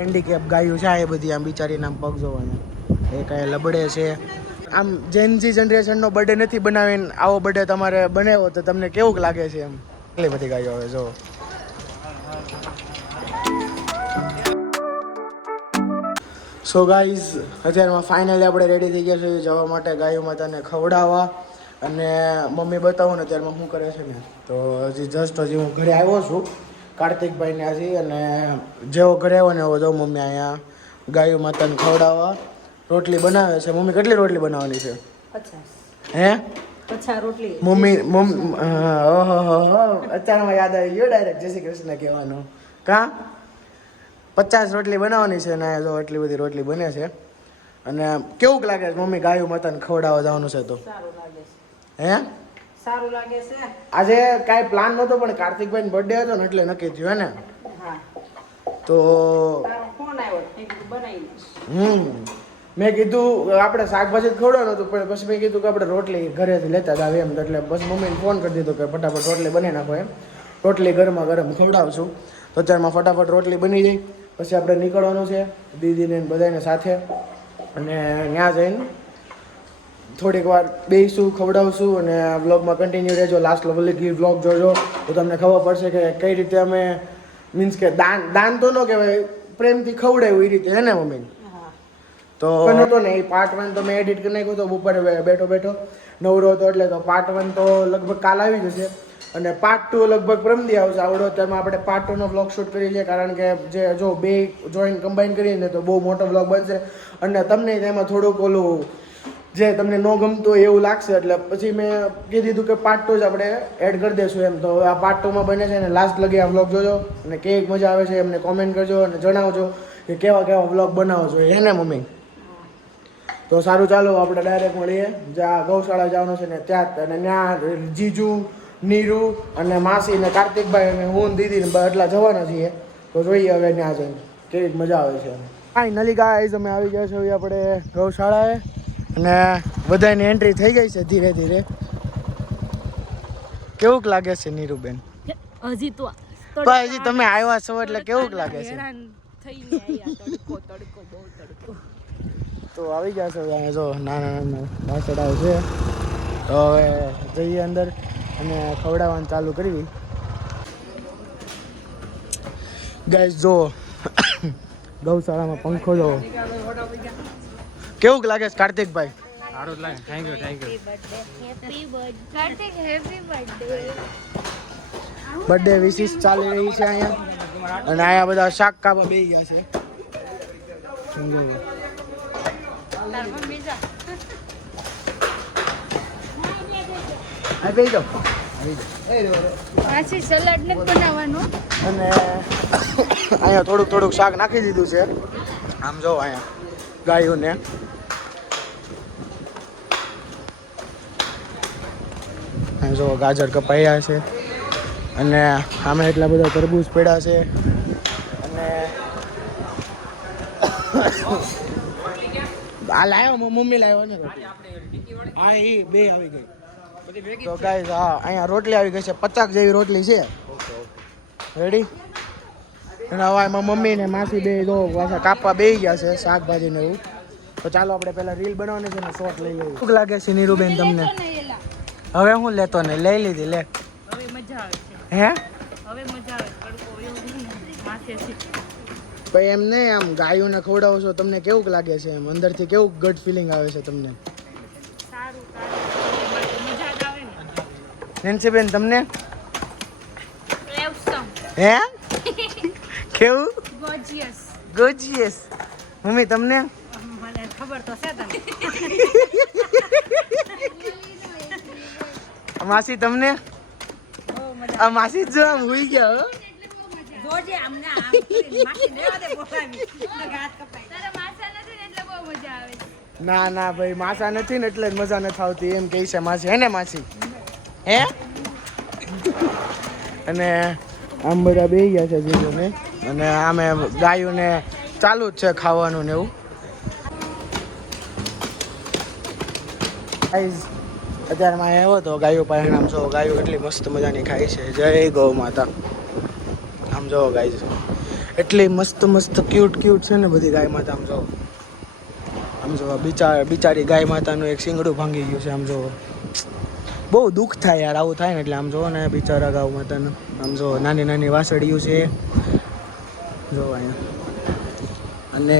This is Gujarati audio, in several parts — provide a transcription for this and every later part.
હેન્ડીકેપ ગાયું છે એ બધી આમ બિચારીને આમ પગ જોવાના એ કાંઈ લબડે છે. આમ જેનજી જનરેશનનો બર્થડે નથી બનાવીને આવો બર્થડે તમારે બનાવ્યો તો તમને કેવું લાગે છે? એમ એટલી બધી ગાયો આવે જો. સો ગાઈઝ અત્યારમાં ફાઇનલી આપણે રેડી થઈ ગયા છીએ જવા માટે ગાયો માતાને ખવડાવવા. અને મમ્મી બતાવો ને અત્યારમાં શું કરે છે ને, તો હજી જસ્ટ હજી હું ઘરે આવ્યો છું કાર્તિકભાઈને હજી. અને જેવો ઘરે આવ્યો ને એવો જો મમ્મી અહીંયા ગાયો માતાને ખવડાવવા રોટલી બનાવે છે. મમ્મી કેટલી રોટલી બનાવવાની છે? 50. હે 50 રોટલી મમ્મી ઓહો અત્યારમાં યાદ આવી ગયો ડાયરેક્ટ જય શ્રી કૃષ્ણ કહેવાનું. કાં 50 રોટલી બનાવવાની છે ને જો એટલી બધી રોટલી બને છે. અને કેવું લાગે છે મમ્મી ગાયો માતાને ખવડાવવા જવાનું છે તો? સારું લાગે છે. હે સારું લાગે છે. આજે કાંઈ પ્લાન નહોતો પણ કાર્તિકભાઈનો બર્થડે હતો ને એટલે નક્કી થયું હે ને. હા તો તારો ફોન આવ્યો મેં કીધું બનાવી મેં કીધું આપણે શાકભાજી જ ખવડાવવાનું હતું પણ પછી મેં કીધું કે આપણે રોટલી ઘરેથી લેતા જ આવે એમ. એટલે બસ મમ્મીને ફોન કરી દીધો કે ફટાફટ રોટલી બની નાખો એમ. રોટલી ગરમા ગરમ ખવડાવશું તો અત્યારમાં ફટાફટ રોટલી બની જાય પછી આપણે નીકળવાનું છે દીદીને બધાને સાથે. અને ત્યાં જઈને થોડીક વાર બેસીશું ખવડાવશું અને વ્લોગમાં કન્ટિન્યુ રહેજો. લાસ્ટ વ્લોગ જોજો તો તમને ખબર પડશે કે કઈ રીતે અમે મીન્સ કે દાન તો ન કહેવાય પ્રેમથી ખવડાવ્યું એ રીતે હે ને મમ્મી? તો નહોતો ને એ પાર્ટ 1 તો મેં એડિટ કરી નાખ્યું તો બપોરે બેઠો નવરો હતો એટલે તો પાર્ટ 1 તો લગભગ કાલ આવી જશે અને પાર્ટ 2 લગભગ પરમદી આવશે. આવડો તેમાં આપણે પાર્ટ 2 નો વ્લોગ શૂટ કરીએ છીએ કારણ કે જે જો બે જોઈન કમ્બાઈન કરીને તો બહુ મોટો વ્લોગ બનશે અને તમને તેમાં થોડુંક ઓલું જે તમને ન ગમતું હોય એવું લાગશે એટલે પછી મેં કહી દીધું કે પાર્ટ 2 જ આપણે એડ કરી દઈશું એમ. તો આ પાર્ટ 2 માં બને છે અને લાસ્ટ લગી આ વ્લોગ જોજો અને કેવી મજા આવે છે એમને કોમેન્ટ કરજો અને જણાવજો કે કેવા વ્લોગ બનાવો છો હે ને મમ્મી? તો સારું ચાલો આપણે ડાયરેક્ટ મળીએ જ્યાં ગૌશાળા જવાનું છે ને ત્યાં. અને ત્યાં જીજુ નીરુ અને માસી ને કાર્તિકભાઈ અને હું દીદી ને એટલા જવાના છીએ. તો જોઈએ હવે ત્યાં જઈને કેવી મજા આવે છે. ફાઇનલી ગાઈઝ અમે આવી ગયા છીએ આપણે ગૌશાળાએ અને બધાની એન્ટ્રી થઈ ગઈ છે ધીરે ધીરે. કેવું લાગે છે નીરુબેન? હજી તો હજી તમે આવ્યા છો એટલે કેવું લાગે છે? તો આવી ગયા છો અહીંયા જો નાના વાસડા છે. તો હવે જઈએ અંદર અને ખવડાવવાનું ચાલુ કરવી. ગાઈસ જો ગૌશાળામાં પંખો જો કેવું લાગે છે કાર્તિકભાઈ? સારું લાગે. થેન્ક યુ બર્થડે વિશિસ ચાલી રહી છે અહીંયા અને અહીંયા બધા શાક કાપા બેસી ગયા છે. સલાડ નથી બનાવવાનું અને અહીંયા થોડુંક શાક નાખી દીધું છે. આમ જો અહીંયા ગાયોને જો ગાજર કપાયા છે અને આમે એટલા બધા તરબૂચ પડ્યા છે અને આ લાવ્યો મમ્મી લાવ્યો ને હા એ બે આવી ગઈ. તો ગાઈસ હા અહીંયા રોટલી આવી ગઈ છે 50 જેવી રોટલી છે રેડી. અને હવે એમાં મમ્મી ને માસી બે જો પાછા કાપવા બેસી ગયા છે શાકભાજી ને એવું. તો ચાલો આપણે પહેલા રીલ બનાવવાની છે ને શોર્ટ લઈ લઈએ. શું લાગે છે નીરુબેન તમને? હવે હું લેતો ને લઈ લીધી લે. હવે મજા આવે છે. હે હવે મજા આવે તડકો માથે છે. ભાઈ એમ નહીં આમ ગાયોને ખવડાવો છો તમને કેવું લાગે છે? એમ અંદરથી કેવું ગટ ફિલિંગ આવે છે તમને? સારું મજા જ આવે ને. નેન્સીબેન તમને? હે કેવું? ગોજિયસ. મમ્મી તમને? મને ખબર તો છે તને. માસી તમને? આ માસી જ આમ હોઈ ગયા હો. જોજે આમને આમ કરીને માસી લેવા દે બોલાવી ગાત કપાઈ. તારા માસા નથી ને એટલે બહુ મજા આવે. ના ભાઈ માસા નથી ને એટલે જ મજા નથી આવતી એમ કહે છે માસી. હે ને માસી? હે અને આમ બધા બેસી ગયા છે જીજુને અને આમે ગાયોને ચાલુ જ છે ખાવાનું ને એવું. અત્યારમાં આવ્યો તો ગાયો પાસે આમ જો ગાયો એટલી મસ્ત મજાની ખાય છે. જય ગૌ માતા. આમ જો ગાય એટલી મસ્ત મસ્ત ક્યુટ ક્યુટ છે ને બધી ગાય માતા. આમ જો બિચારી ગાય માતાનું એક શિંગડું ભાંગી ગયું છે. આમ જો બહુ દુઃખ થાય યાર, આવું થાય ને એટલે. આમ જો ને બિચારા ગાય માતાનું આમ જો નાની નાની વાસળીયું છે જો અહીંયા. અને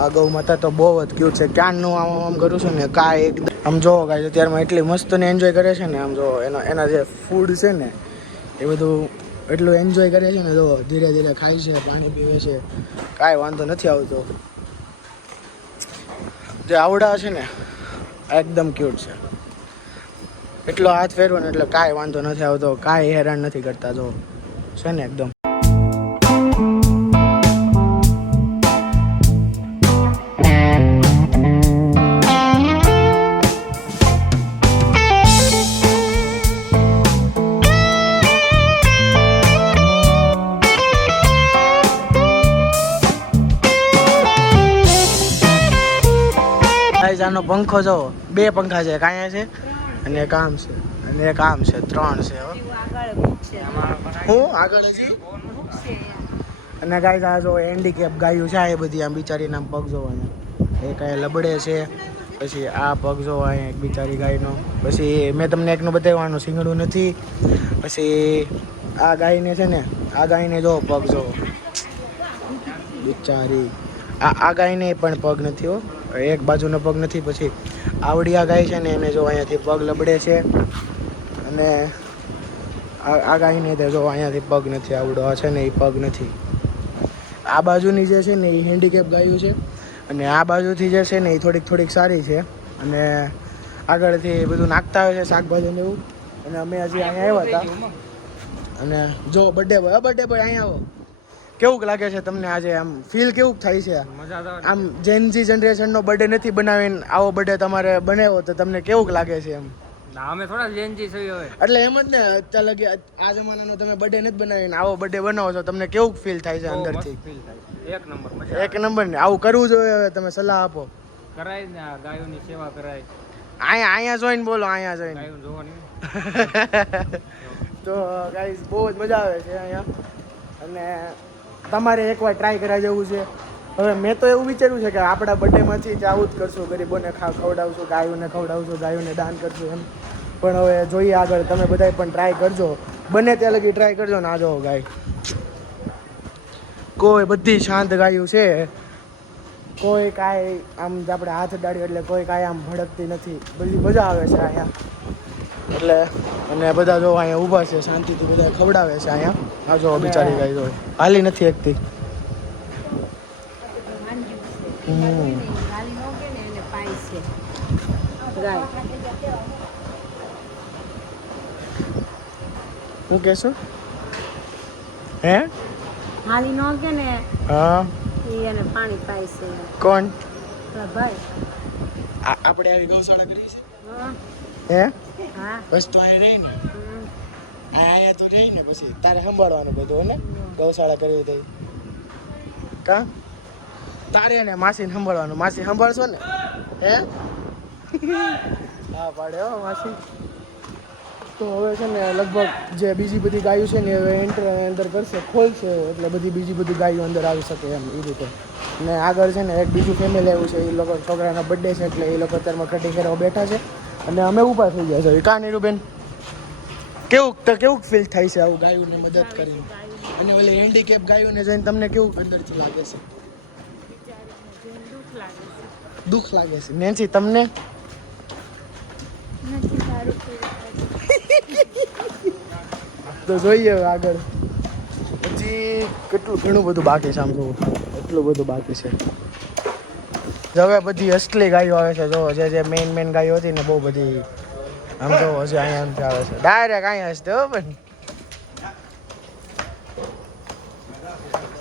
આ ગૌ માતા તો બહુ જ ક્યુટ છે. ક્યાંનું આમ કરું છું ને કાંઈ એકદમ આમ જો ગાય અત્યારમાં એટલી મસ્ત ને એન્જોય કરે છે ને. આમ જો એના જે ફૂડ છે ને એ બધું એટલું એન્જોય કરે છે ને. જો ધીરે ધીરે ખાય છે, પાણી પીવે છે, કાંઈ વાંધો નથી આવતો. જે આવડા છે ને એકદમ ક્યુટ છે. એટલો હાથ ફેરવો ને એટલે કાંઈ વાંધો નથી આવતો, કાંઈ હેરાન નથી કરતા. જો છે ને એકદમ. આનો પંખો જો 2 પંખા છે, એક અહીંયા છે અને એક આમ છે અને એક આમ છે. 3 છે. હું આગળ હજી અને ગાય આ જો હેન્ડીકેપ ગાયું છે એ બધી. આમ બિચારીના પગ જોવાના, એક અહીંયા લબડે છે, પછી આ પગ જોવા અહીંયા એક બિચારી ગાયનો. પછી મેં તમને એકનું બતાવવાનું શિંગડું નથી. પછી આ ગાયને છે ને, આ ગાયને જો પગ જો બિચારી. આ ગાયને પણ પગ નથી હો, એક બાજુનો પગ નથી. પછી આવડિયા ગાય છે ને એને જો અહીંયાથી પગ લબડે છે. અને આ ગાયને તો જો અહીંયાથી પગ નથી, આવડો છે ને એ પગ નથી. આ બાજુની જે છે ને એ હેન્ડીકેપ ગાયું છે અને આ બાજુથી જે છે ને એ થોડીક સારી છે. અને આગળથી બધું નાખતા હોય છે શાકભાજી ને એવું. અને અમે હજી અહીંયા આવ્યા હતા. અને જો બર્થડે બોય અહીંયા આવો. કેવું લાગે છે તમને આજે? આમ ફીલ કેવું થાય છે? આમ જેનજી જનરેશનનો બર્થડે નથી બનાવીને આવો બર્થડે તમારે બનાવ્યો તો તમને કેવું લાગે છે? એમ અમે થોડા જેનજી છીએ હવે. એટલે એમ જ ને, અત્યારે લગી આ જમાનાનો તમે બર્થડે નથી બનાવીને આવો બર્થડે બનાવો છો, તમને કેવું ફીલ થાય છે અંદરથી? એક નંબર મજા. એક નંબર ને આવું કરવું જોઈએ. હવે તમે સલાહ આપો. કરાય ને, આ ગાયોની સેવા કરાય. અહીંયા જોઈને બોલો, અહીંયા જોઈને. ગાયો જોવાની. તો ગાઈસ બહુ જ મજા આવે છે અહીંયા. અને તમારે એકવાર ટ્રાય કરાવી જવું છે. હવે મેં તો એવું વિચાર્યું છે કે આપણા બર્થડેમાંથી જ આવું જ કરશું, ગરીબોને ખવડાવશું, ગાયોને ખવડાવશું, ગાયોને દાન કરશું એમ. પણ હવે જોઈએ આગળ. તમે બધાય પણ ટ્રાય કરજો, બને ત્યાં લગી ટ્રાય કરજો ને. આ જો ગાય, કોઈ બધી શાંત ગાયું છે, કોઈ કાંઈ આમ આપણે હાથ અડાડ્યો એટલે કોઈ કાંઈ આમ ભડકતી નથી. બધી મજા આવે છે અહીંયા એટલે. અને બધા જો અહીંયા ઊભા છે શાંતિથી, બધા ખવડાવે છે અહીંયા. આ જો બિચારી ગાય જો હાલી નથી એકતી. શું કહેશું? હે હાલી નો કે ને હા ઈ એને પાણી પાય છે. કોણ? ભાઈ આપણે આવી ગૌશાળા કરી છે. હા હે હા બસ તો અહીં રહી ને, અહીંયા તો રહી ને પછી તારે સંભાળવાનું બધું ને. ગૌશાળા કરવી થઈ કા તારે ને માસીને સંભાળવાનું. માસી સંભાળશો ને? હે હા પાડે હો માસી. તો હવે છે ને લગભગ જે બીજી બધી ગાયો છે ને હવે અંદર કરશે, ખોલશે એટલે બીજી બધી ગાયો અંદર આવી શકે એમ એ રીતે. ને આગળ છે ને એક બીજું ફેમિલી આવ્યું છે, એ લોકો છોકરાના બર્થડે છે એટલે એ લોકો અત્યારમાં કટિંગ કરવા બેઠા છે. અને અમે ઊભા થઈ ગયા છે. કા નીરુબેન કેવું ફીલ થાય છે આવું ગાયોની મદદ કરીને? અને ઓલી હેન્ડીકેપ ગાયોને જોઈને તમને કેવું અંદરથી લાગે છે? દુઃખ લાગે છે. નેન્સી તમને? તો જોઈએ હવે આગળ. હજી કેટલું ઘણું બધું બાકી છે. આમ જોવું એટલું બધું બાકી છે. હવે બધી અસલી ગાયો આવે છે. જો જે મેઇન ગાયો હતી ને બહુ બધી આમ તો હજી અહીંયા આવે છે. ડાયરેક્ટ અહીંયા હશે હો પણ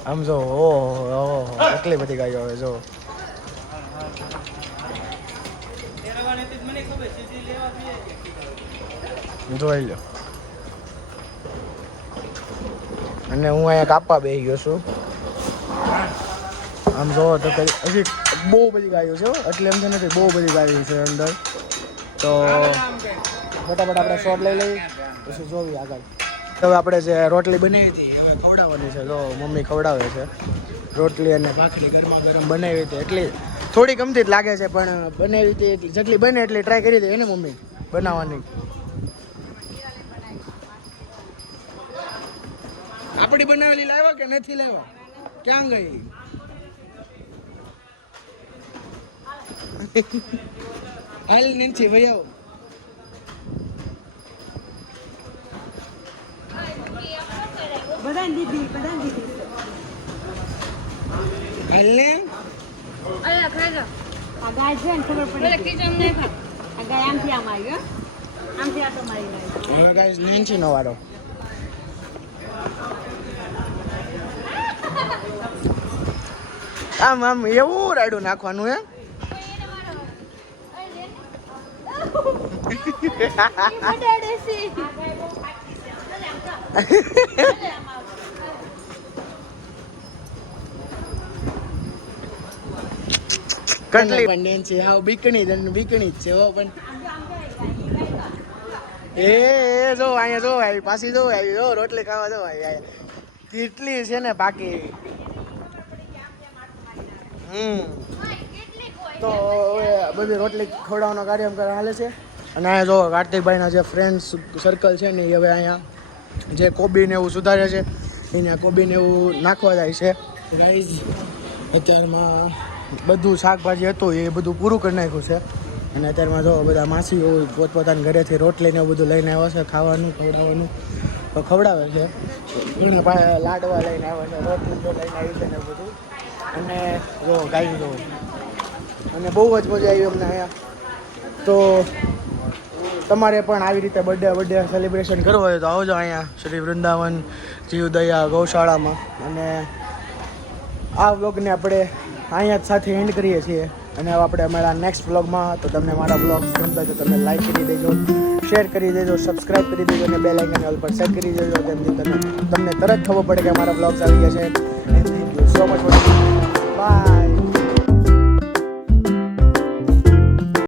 આમ જો ઓહો એટલી બધી ગાયો આવે. જો જોઈ લો. અને હું અહીંયા કાપવા બેસી ગયો છું. આમ જોવો તો હજી બહુ બધી ગાયો છે એટલે એમ તો નથી, બહુ બધી ગાયો છે અંદર. તો ફટાફટ આપણે શોટ લઈ લઈએ પછી જોવી આગળ. હવે આપણે જે રોટલી બનાવી હતી હવે ખવડાવવાની છે. જો મમ્મી ખવડાવે છે રોટલી અને ભાખરી ગરમા ગરમ બનાવી હતી. એટલી થોડી ગમતી જ લાગે છે પણ બનાવી હતી એટલી જેટલી બને એટલી ટ્રાય કરી હતી એને મમ્મી બનાવવાની. આપણી બનાવેલી લાવ્યા કે નથી લાવ્યા? ક્યાં ગઈ? હાલ નથી ભાઈ આવો. બધાને દીધી હાલ ને અરે ખરેખર આ ગાય છે ને ખબર પડે કિચન ને આ ગાય આમથી આમ આવી હો આમથી આ તો મારી ગાય હવે ગાઈસ નેન્સી નો વારો. આમ આમ એવું રાડું નાખવાનું હે. કેટલી પણ નેન્સી હાવ બીકણી જ બીકણી જ છે હો. પણ એ જો અહીંયા જો આવી પાછી જો આવી જો રોટલી ખાવા જો આવી કેટલી છે ને બાકી. તો હવે બધી રોટલી ખવડાવવાનો કાર્યક્રમ હાલે છે. અને અહીંયા જો કાર્તિકભાઈના જે ફ્રેન્ડ્સ સર્કલ છે ને એ હવે અહીંયા જે કોબીને એવું સુધારે છે એને કોબીને એવું નાખવા જાય છે. ગાઈઝ અત્યારમાં બધું શાકભાજી હતું એ બધું પૂરું કરી નાખ્યું છે. અને અત્યારમાં જો બધા માસીઓ પોતપોતાના ઘરેથી રોટલીને એવું બધું લઈને આવ્યા છે ખાવાનું ખવડાવવાનું તો ખવડાવે છે. ઘણા પાસે લાડવા લઈને આવ્યા છે રોટલી લઈને આવી છે ને બધું. અને જો ગાયું જો અને બહુ જ મજા આવી અમને અહીંયા. તો તમારે પણ આવી રીતે બર્થડે સેલિબ્રેશન કરવો હોય તો આવજો અહીંયા શ્રી વૃંદાવન જીવદયા ગૌશાળામાં. અને આ વ્લોગને આપણે અહીંયા જ સાથે એન્ડ કરીએ છીએ. અને હવે આપણે અમારા નેક્સ્ટ વ્લોગમાં તો તમને મારા વ્લોગ ગમતા તો તમે લાઈક કરી દેજો, શેર કરી દેજો, સબસ્ક્રાઈબ કરી દેજો અને બેલ આઇકન ઓલ પર સેટ કરી દેજો. જેથી તમને તરત ખબર પડે કે અમારા વ્લોગ્સ આવી ગયા છે. Thank you so much. By.